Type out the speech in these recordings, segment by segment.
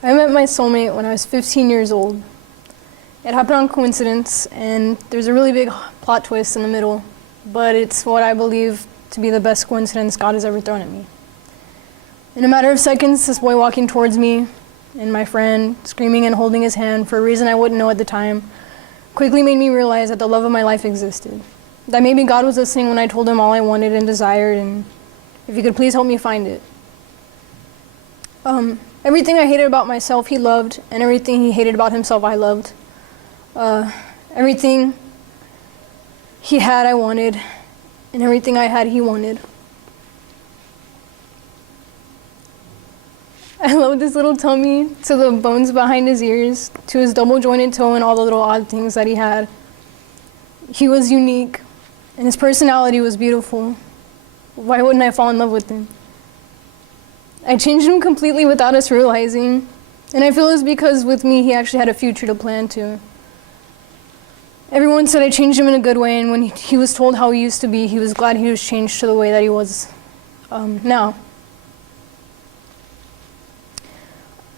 I met my soulmate when I was 15 years old. It happened on coincidence, and there's a really big plot twist in the middle, but it's what I believe to be the best coincidence God has ever thrown at me. In a matter of seconds, this boy walking towards me, and my friend screaming and holding his hand for a reason I wouldn't know at the time, quickly made me realize that the love of my life existed. That maybe God was listening when I told him all I wanted and desired, and if he could please help me find it. Everything I hated about myself, he loved, and everything he hated about himself, I loved. Everything he had, I wanted, and everything I had, he wanted. I loved his little tummy, to the bones behind his ears, to his double-jointed toe and all the little odd things that he had. He was unique, and his personality was beautiful. Why wouldn't I fall in love with him? I changed him completely without us realizing, and I feel it's because with me he actually had a future to plan to. Everyone said I changed him in a good way, and when he was told how he used to be, he was glad he was changed to the way that he was now.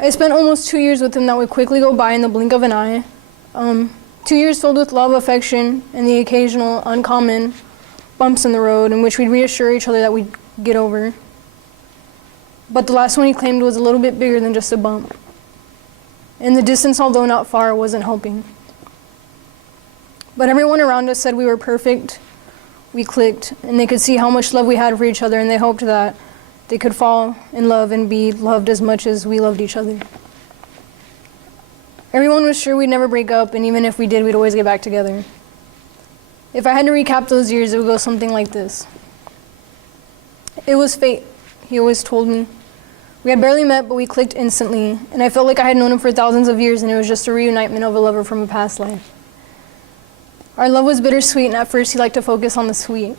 I spent almost 2 years with him that would quickly go by in the blink of an eye. 2 years filled with love, affection, and the occasional uncommon bumps in the road in which we'd reassure each other that we'd get over. But the last one he claimed was a little bit bigger than just a bump. And the distance, although not far, wasn't helping. But everyone around us said we were perfect, we clicked, and they could see how much love we had for each other, and they hoped that they could fall in love and be loved as much as we loved each other. Everyone was sure we'd never break up, and even if we did, we'd always get back together. If I had to recap those years, it would go something like this. It was fate, he always told me. We had barely met, but we clicked instantly, and I felt like I had known him for thousands of years, and it was just a reunitement of a lover from a past life. Our love was bittersweet, and at first he liked to focus on the sweet.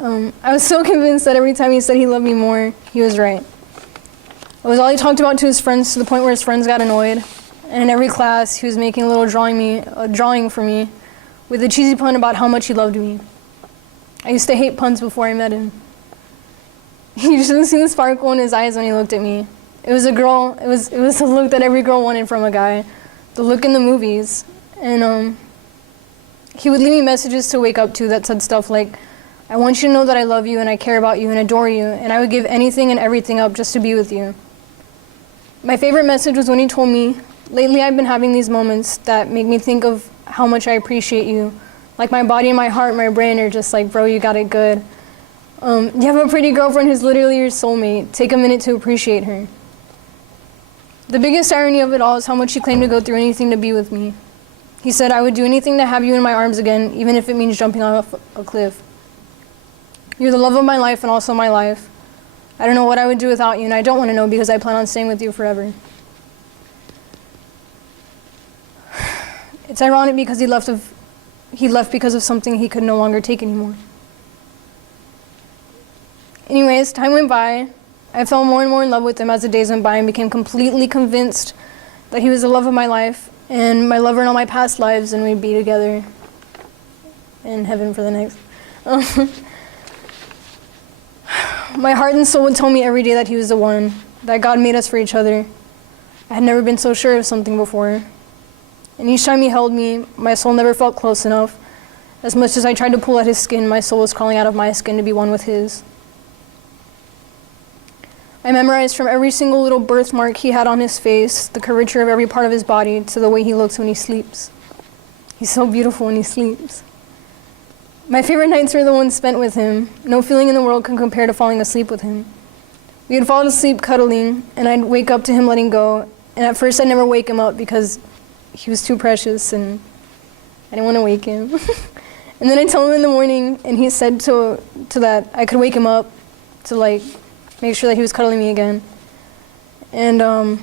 I was so convinced that every time he said he loved me more, he was right. It was all he talked about to his friends, to the point where his friends got annoyed. And in every class, he was making a little drawing for me with a cheesy pun about how much he loved me. I used to hate puns before I met him. You should have seen the sparkle in his eyes when he looked at me. It was the look that every girl wanted from a guy, the look in the movies. And he would leave me messages to wake up to that said stuff like, I want you to know that I love you and I care about you and adore you, and I would give anything and everything up just to be with you. My favorite message was when he told me, lately I've been having these moments that make me think of how much I appreciate you. Like my body and my heart and my brain are just like, bro, you got it good. You have a pretty girlfriend who's literally your soulmate. Take a minute to appreciate her. The biggest irony of it all is how much he claimed to go through anything to be with me. He said, I would do anything to have you in my arms again, even if it means jumping off a cliff. You're the love of my life and also my life. I don't know what I would do without you, and I don't want to know because I plan on staying with you forever. It's ironic because he left because of something he could no longer take anymore. Anyways, time went by. I fell more and more in love with him as the days went by and became completely convinced that he was the love of my life and my lover in all my past lives, and we'd be together in heaven for the next. My heart and soul would tell me every day that he was the one, that God made us for each other. I had never been so sure of something before. And each time he held me, my soul never felt close enough. As much as I tried to pull at his skin, my soul was crawling out of my skin to be one with his. I memorized from every single little birthmark he had on his face, the curvature of every part of his body, to the way he looks when he sleeps. He's so beautiful when he sleeps. My favorite nights were the ones spent with him. No feeling in the world can compare to falling asleep with him. We would fall asleep cuddling, and I'd wake up to him letting go. And at first I'd never wake him up because he was too precious and I didn't want to wake him. And then I'd tell him in the morning, and he said to that I could wake him up to like make sure that he was cuddling me again. And on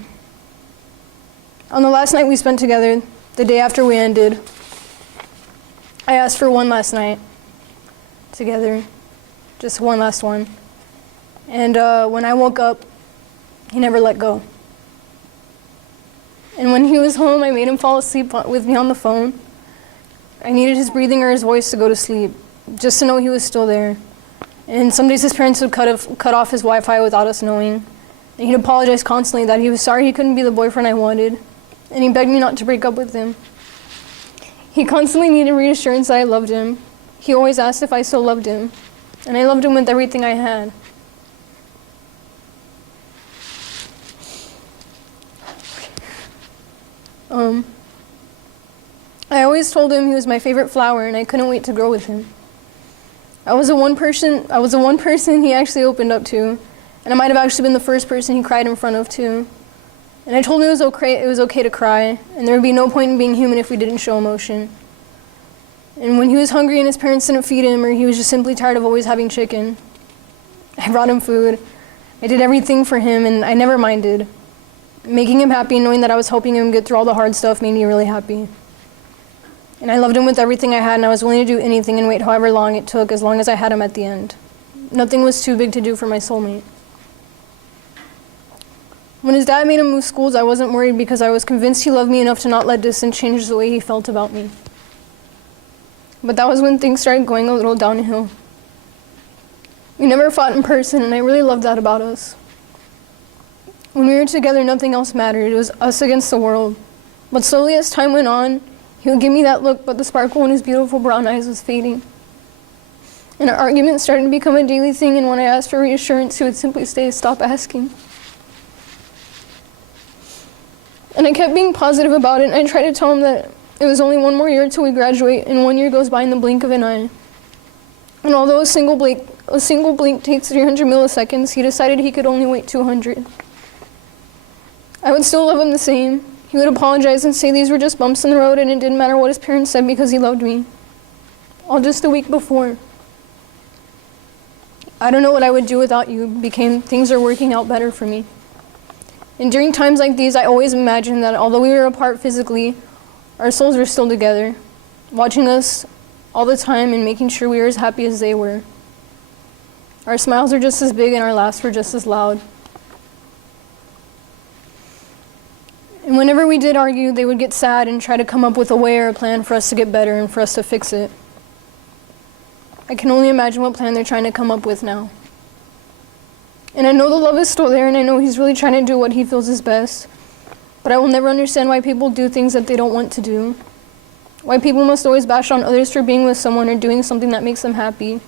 the last night we spent together, the day after we ended, I asked for one last night together, just one last one. And when I woke up, he never let go. And when he was home, I made him fall asleep with me on the phone. I needed his breathing or his voice to go to sleep, just to know he was still there. And some days his parents would cut off his Wi-Fi without us knowing. And he'd apologize constantly that he was sorry he couldn't be the boyfriend I wanted, and he begged me not to break up with him. He constantly needed reassurance that I loved him. He always asked if I still loved him, and I loved him with everything I had. I always told him he was my favorite flower and I couldn't wait to grow with him. I was the one person he actually opened up to, and I might have actually been the first person he cried in front of too. And I told him it was okay to cry, and there would be no point in being human if we didn't show emotion. And when he was hungry and his parents didn't feed him, or he was just simply tired of always having chicken, I brought him food. I did everything for him, and I never minded. Making him happy and knowing that I was helping him get through all the hard stuff made me really happy. And I loved him with everything I had, and I was willing to do anything and wait however long it took, as long as I had him at the end. Nothing was too big to do for my soulmate. When his dad made him move schools, I wasn't worried because I was convinced he loved me enough to not let distance change the way he felt about me. But that was when things started going a little downhill. We never fought in person, and I really loved that about us. When we were together, nothing else mattered. It was us against the world. But slowly as time went on, he would give me that look, but the sparkle in his beautiful brown eyes was fading. And our arguments started to become a daily thing, and when I asked for reassurance, he would simply say, "Stop asking." And I kept being positive about it, and I tried to tell him that it was only one more year till we graduate, and 1 year goes by in the blink of an eye. And although a single blink takes 300 milliseconds, he decided he could only wait 200. I would still love him the same. He would apologize and say these were just bumps in the road and it didn't matter what his parents said because he loved me. All just a week before. I don't know what I would do without you became things are working out better for me. And during times like these, I always imagined that although we were apart physically, our souls were still together, watching us all the time and making sure we were as happy as they were. Our smiles were just as big and our laughs were just as loud. And whenever we did argue, they would get sad and try to come up with a way or a plan for us to get better and for us to fix it. I can only imagine what plan they're trying to come up with now. And I know the love is still there, and I know he's really trying to do what he feels is best. But I will never understand why people do things that they don't want to do. Why people must always bash on others for being with someone or doing something that makes them happy.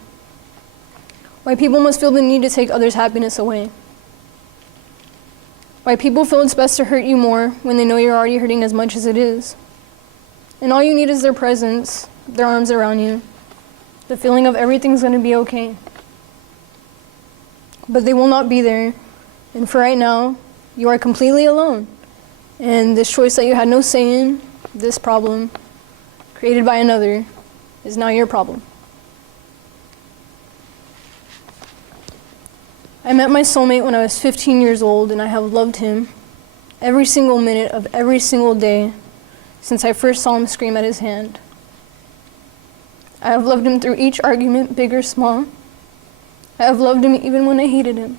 Why people must feel the need to take others' happiness away. Why people feel it's best to hurt you more when they know you're already hurting as much as it is. And all you need is their presence, their arms around you, the feeling of everything's going to be okay. But they will not be there. And for right now, you are completely alone. And this choice that you had no say in, this problem, created by another, is now your problem. I met my soulmate when I was 15 years old, and I have loved him every single minute of every single day since I first saw him scream at his hand. I have loved him through each argument, big or small. I have loved him even when I hated him.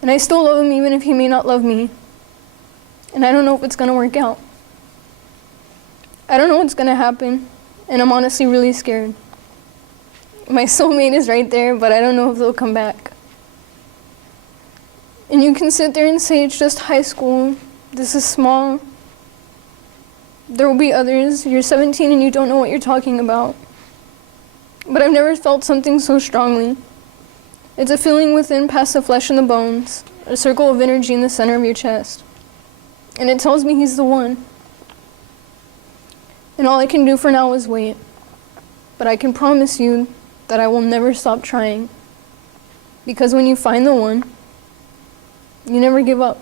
And I still love him even if he may not love me. And I don't know if it's going to work out. I don't know what's going to happen, and I'm honestly really scared. My soulmate is right there, but I don't know if they'll come back. And you can sit there and say it's just high school, this is small. There will be others. You're 17 and you don't know what you're talking about. But I've never felt something so strongly. It's a feeling within past the flesh and the bones, a circle of energy in the center of your chest. And it tells me he's the one. And all I can do for now is wait. But I can promise you that I will never stop trying. Because when you find the one, you never give up.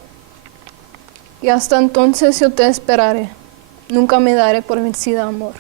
Y hasta entonces yo te esperaré. Nunca me daré por vencida, amor.